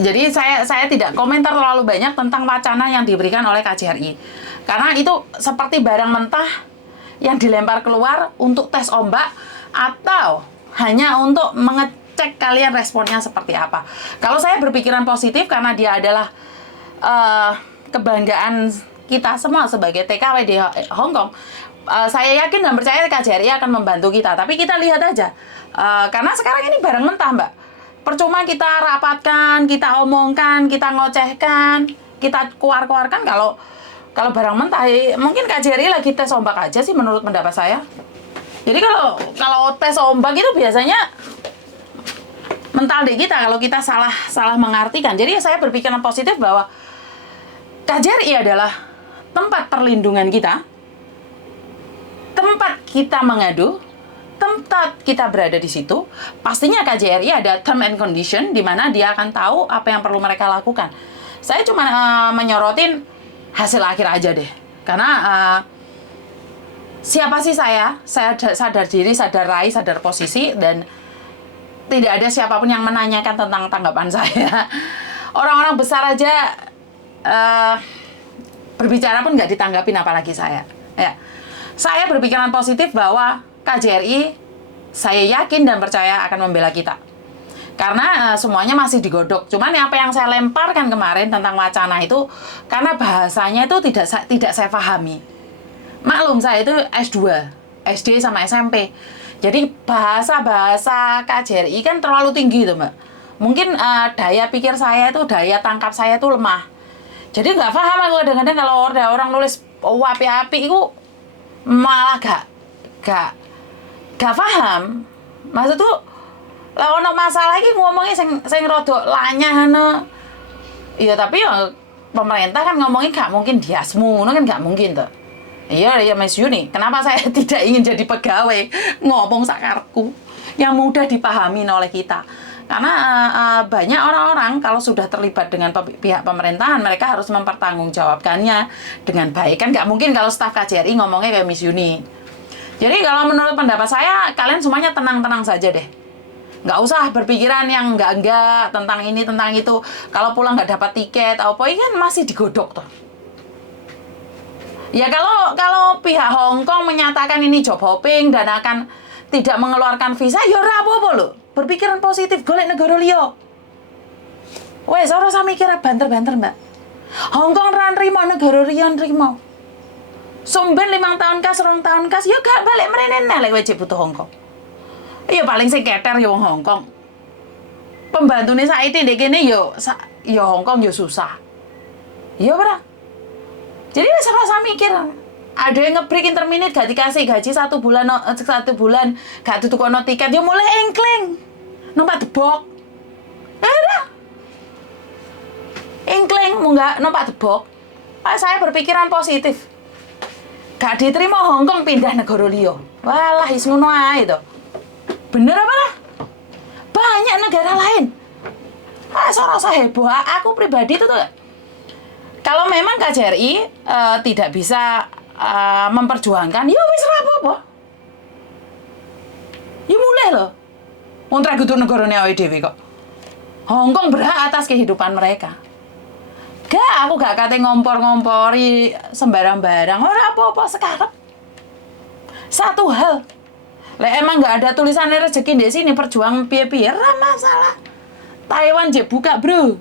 Jadi saya tidak komentar terlalu banyak tentang wacana yang diberikan oleh KJRI. Karena itu seperti barang mentah yang dilempar keluar untuk tes ombak atau hanya untuk mengecek kalian responnya seperti apa. Kalau saya berpikiran positif karena dia adalah kebanggaan kita semua sebagai TKW di Hong Kong. Saya yakin dan percaya KJRI akan membantu kita. Tapi kita lihat aja. Karena sekarang ini barang mentah, Mbak. Percuma kita rapatkan, kita omongkan, kita ngocehkan, kita keluar-keluarkan kalau barang mentah. Mungkin KJRI lagi tes ombak aja sih menurut pendapat saya. Jadi kalau tes ombak itu biasanya mental di kita kalau kita salah mengartikan. Jadi saya berpikiran positif bahwa KJRI adalah tempat perlindungan kita, tempat kita mengadu, tempat kita berada di situ. Pastinya KJRI ada term and condition di mana dia akan tahu apa yang perlu mereka lakukan. Saya cuma menyorotin hasil akhir aja deh. Karena siapa sih saya sadar diri, sadar rai, sadar posisi, dan tidak ada siapapun yang menanyakan tentang tanggapan saya. Orang-orang besar aja berbicara pun nggak ditanggapin, apalagi saya. Ya. Saya berpikiran positif bahwa KJRI, saya yakin dan percaya akan membela kita. Karena semuanya masih digodok. Cuman apa yang saya lemparkan kemarin tentang wacana itu, karena bahasanya itu tidak saya pahami. Maklum, saya itu S2, SD sama SMP. Jadi bahasa KJRI kan terlalu tinggi tuh, Mbak. Mungkin daya pikir saya itu, daya tangkap saya itu lemah. Jadi nggak paham aku kadang-kadang kalau ada orang nulis api-api itu malah gak paham. Maksud tuh lah ono masalah iki ngomongnya sing rada lanyah ngono. Iya, tapi ya pemerintah kan ngomongnya gak mungkin diasmu, ngono kan gak mungkin tuh. Iya Mas Yuni, kenapa saya tidak ingin jadi pegawai ngomong sakarku yang mudah dipahami oleh kita. Karena banyak orang-orang kalau sudah terlibat dengan pihak pemerintahan, mereka harus mempertanggungjawabkannya dengan baik. Kan nggak mungkin kalau staf KJRI ngomongnya kayak Miss Yuni. Jadi kalau menurut pendapat saya, kalian semuanya tenang-tenang saja deh. Nggak usah berpikiran yang enggak tentang ini, tentang itu. Kalau pulang nggak dapat tiket, apa kan masih digodok tuh. Ya kalau pihak Hong Kong menyatakan ini job hopping dan akan tidak mengeluarkan visa, ya ora apa-apa lho. Berpikiran positif, golek negara liya. Wes ora usah mikir banter-banter, Mbak. Hong Kong ora nrimo, negara liya nrimo. Sumben 5 tahun kas, 2 tahun kas, ya gak balik mrene lek wajib butuh Hong Kong. Ya paling sing keter ya wong Hong Kong. Pembantune saiki ndek kene ya Hong Kong ya susah. Ya ora. Jadi wis ora usah mikir. Ada yang nge-break interminute gak dikasih gaji 1 bulan gak tutukono tiket, ya mulai engkling numpak debok. Udah engkling munggah numpak debok. Saya berpikiran positif, gak diterima Hong Kong pindah negara liya. Walah is ngono ae to. Bener apa lah? Banyak negara lain. Ora usah heboh. Aku pribadi tuh kalau memang KJRI tidak bisa memperjuangkan, ya wis ora apa-apa. Ya mulai loh. Wong tragutur negarane awake dhewe kok. Hong Kong berhak atas kehidupan mereka. Aku gak kate ngompor-ngompori sembarang-barang. Ora apa-apa sekarang. Satu hal. Lek emang gak ada tulisannya rezeki di sini, perjuang piye-piye ora masalah. Taiwan je buka, Bro.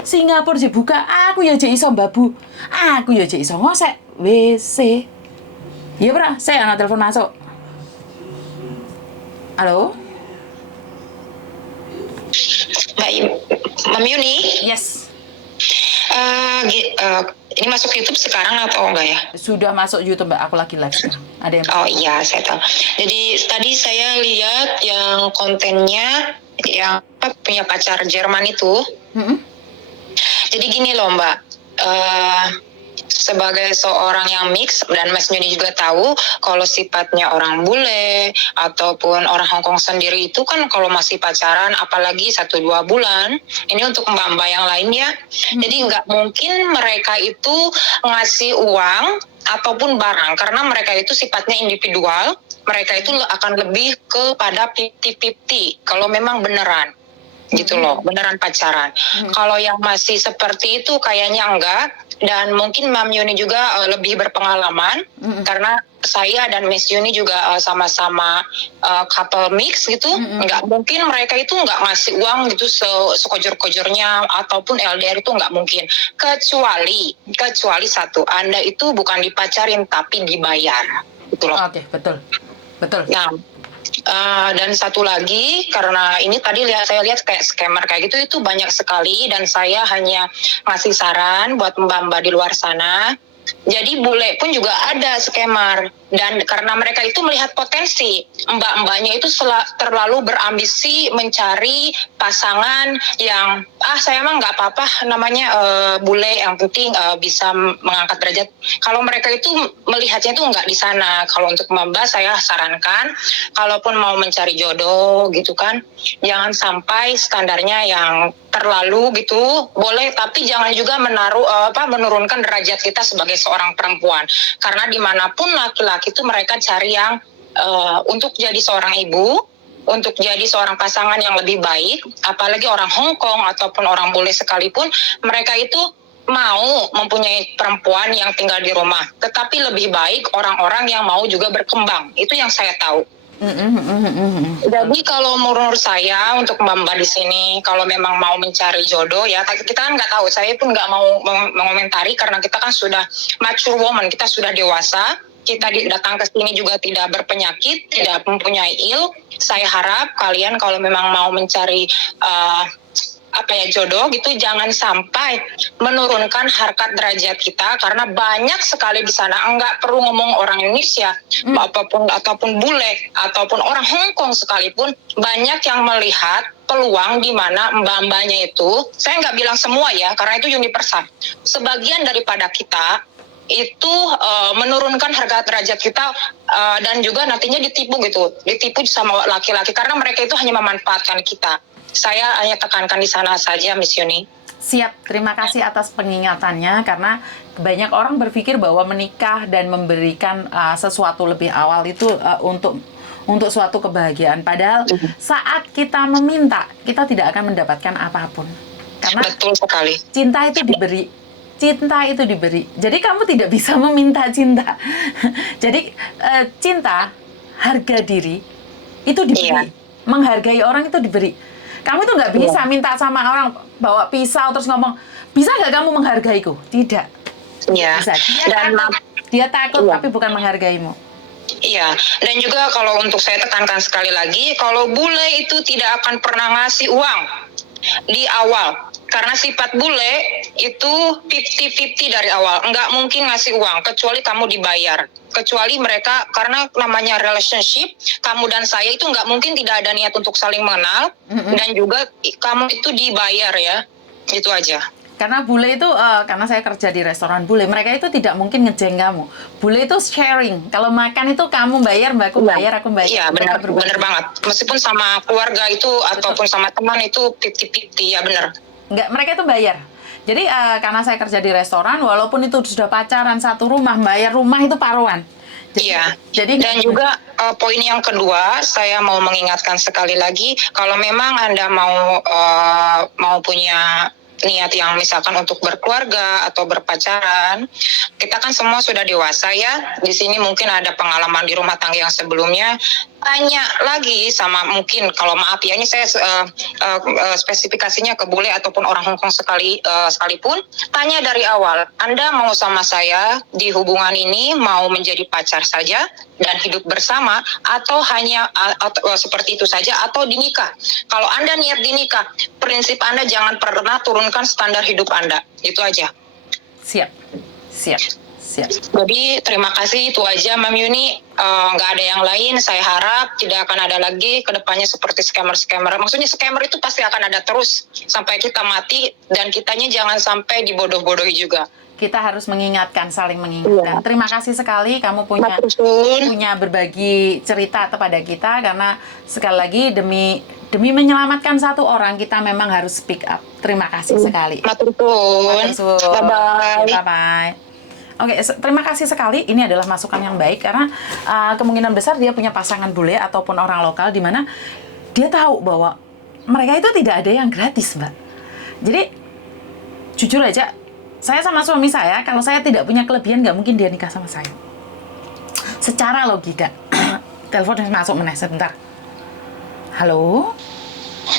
Singapura je buka, aku ya je iso mbabu. Aku ya je iso ngosek WC. Iya, Bro, saya ana telepon masuk. Halo? Mam Yuni? Yes. Ini masuk YouTube sekarang atau enggak ya? Sudah masuk YouTube, Mbak. Aku lagi live sekarang. Ada yang... Oh iya, saya tahu. Jadi tadi saya lihat yang kontennya yang punya pacar Jerman itu. Jadi gini loh Mbak, sebagai seorang yang mix dan Mas Yuni juga tahu kalau sifatnya orang bule ataupun orang Hong Kong sendiri itu kan kalau masih pacaran apalagi 1-2 bulan, ini untuk mbak-mbak yang lainnya, jadi nggak mungkin mereka itu ngasih uang ataupun barang karena mereka itu sifatnya individual, mereka itu akan lebih kepada 50-50 kalau memang beneran. gitu loh, beneran pacaran. Kalau yang masih seperti itu kayaknya enggak, dan mungkin Mam Yuni juga lebih berpengalaman karena saya dan Miss Yuni juga sama-sama couple mix gitu. Nggak mungkin mereka itu nggak ngasih uang gitu sekojor-kojornya ataupun LDR itu nggak mungkin. Kecuali satu, Anda itu bukan dipacarin tapi dibayar, gitu loh. Oke, betul. Nah, dan satu lagi, karena ini tadi saya lihat kayak scammer kayak gitu itu banyak sekali, dan saya hanya ngasih saran buat mbak-mbak di luar sana. Jadi bule pun juga ada scammer, dan karena mereka itu melihat potensi, mbak-mbaknya itu terlalu berambisi mencari pasangan yang saya emang nggak apa-apa namanya bule, yang penting bisa mengangkat derajat. Kalau mereka itu melihatnya itu nggak di sana. Kalau untuk mbak saya sarankan, kalaupun mau mencari jodoh gitu kan, jangan sampai standarnya yang terlalu gitu, boleh, tapi jangan juga menurunkan derajat kita sebagai seorang perempuan, karena dimanapun laki-laki itu mereka cari yang untuk jadi seorang ibu, untuk jadi seorang pasangan yang lebih baik. Apalagi orang Hong Kong ataupun orang bule sekalipun, mereka itu mau mempunyai perempuan yang tinggal di rumah, tetapi lebih baik orang-orang yang mau juga berkembang. Itu yang saya tahu. Jadi kalau menurut saya, untuk mbak-mbak di sini, kalau memang mau mencari jodoh ya, kita kan nggak tahu, saya pun nggak mau mengomentari karena kita kan sudah mature woman, kita sudah dewasa, kita datang ke sini juga tidak berpenyakit, tidak mempunyai Saya harap kalian kalau memang mau mencari jodoh gitu, jangan sampai menurunkan harkat derajat kita, karena banyak sekali di sana, enggak perlu ngomong orang Indonesia, ataupun bule ataupun orang Hong Kong sekalipun, banyak yang melihat peluang di mana mbak-mbaknya itu, saya nggak bilang semua ya, karena itu universal, sebagian daripada kita itu menurunkan harga derajat kita, dan juga nantinya ditipu sama laki-laki, karena mereka itu hanya memanfaatkan kita. Saya hanya tekankan di sana saja, Miss Yuni. Siap, terima kasih atas pengingatannya, karena banyak orang berpikir bahwa menikah dan memberikan sesuatu lebih awal itu untuk suatu kebahagiaan. Padahal saat kita meminta, kita tidak akan mendapatkan apapun. Karena betul sekali. Cinta itu diberi. Jadi kamu tidak bisa meminta cinta. Jadi cinta, harga diri itu diberi. Iya. Menghargai orang itu diberi. Kamu tuh nggak bisa minta sama orang bawa pisau terus ngomong, bisa nggak kamu menghargaiku? Tidak. Iya. Bisa. Dia takut tapi bukan menghargaimu. Iya, dan juga kalau untuk saya tekankan sekali lagi, kalau bule itu tidak akan pernah ngasih uang di awal. Karena sifat bule itu 50-50 dari awal. Nggak mungkin ngasih uang, kecuali kamu dibayar. Kecuali mereka, karena namanya relationship, kamu dan saya itu nggak mungkin tidak ada niat untuk saling mengenal, dan juga kamu itu dibayar ya, itu aja. Karena bule itu, karena saya kerja di restoran bule, mereka itu tidak mungkin ngejeng kamu. Bule itu sharing. Kalau makan itu kamu bayar, mbakku bayar, aku bayar. Iya, benar banget. Meskipun sama keluarga itu, ataupun sama teman itu 50-50, ya benar. Enggak, mereka itu bayar. Jadi karena saya kerja di restoran, walaupun itu sudah pacaran satu rumah, bayar rumah itu paruan. Jadi dan juga poin yang kedua, saya mau mengingatkan sekali lagi, kalau memang Anda mau punya niat yang misalkan untuk berkeluarga atau berpacaran, kita kan semua sudah dewasa ya. Di sini mungkin ada pengalaman di rumah tangga yang sebelumnya. Tanya lagi sama, mungkin kalau maaf ya, ini saya spesifikasinya ke bule ataupun orang Hong Kong sekalipun, tanya dari awal, Anda mau sama saya di hubungan ini mau menjadi pacar saja dan hidup bersama, atau hanya seperti itu saja, atau dinikah. Kalau Anda niat dinikah, prinsip Anda jangan pernah turunkan standar hidup Anda. Itu aja. Siap. Jadi terima kasih, itu aja Mam Yuni. Nggak ada yang lain. Saya harap tidak akan ada lagi kedepannya seperti scammer. Maksudnya scammer itu pasti akan ada terus sampai kita mati, dan kitanya jangan sampai dibodoh-bodohi juga. Kita harus saling mengingatkan. Terima kasih sekali kamu punya berbagi cerita kepada kita, karena sekali lagi demi menyelamatkan satu orang, kita memang harus speak up. Terima kasih sekali. Matur suwun. Bye-bye. Oke, terima kasih sekali. Ini adalah masukan yang baik, karena kemungkinan besar dia punya pasangan bule ataupun orang lokal, di mana dia tahu bahwa mereka itu tidak ada yang gratis, Mbak. Jadi, jujur aja, saya sama suami saya, kalau saya tidak punya kelebihan, nggak mungkin dia nikah sama saya. Secara logika. Telepon masuk meneh sebentar. Halo?